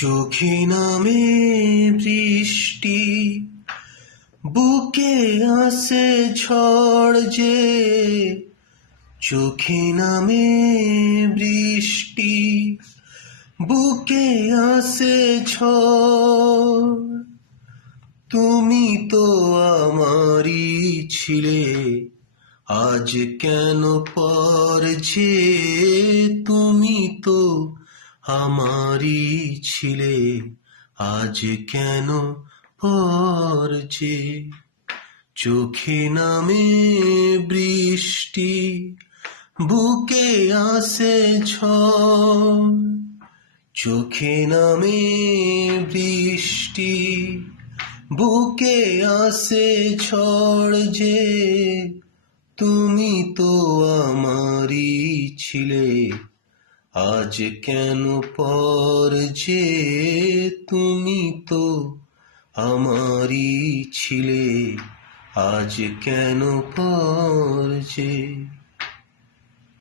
চোখে নামে বৃষ্টি, বুকে আসে ঝড় যে। চোখে নামে বৃষ্টি, বুকে আসে ঝড়। তুমি তো আমারই ছিলে, আজ কেন পর যে। তুমি তো আমারই ছিলে, আজ কেন পর যে। চোখে নামে বৃষ্টি, বুকে আসে ঝড়। চোখে নামে বৃষ্টি, বুকে আসে ঝড় যে। তুমি তো আমারই ছিলে, আজ কেন পর যে। তুমি তো আমারই ছিলে, আজ কেন পর যে।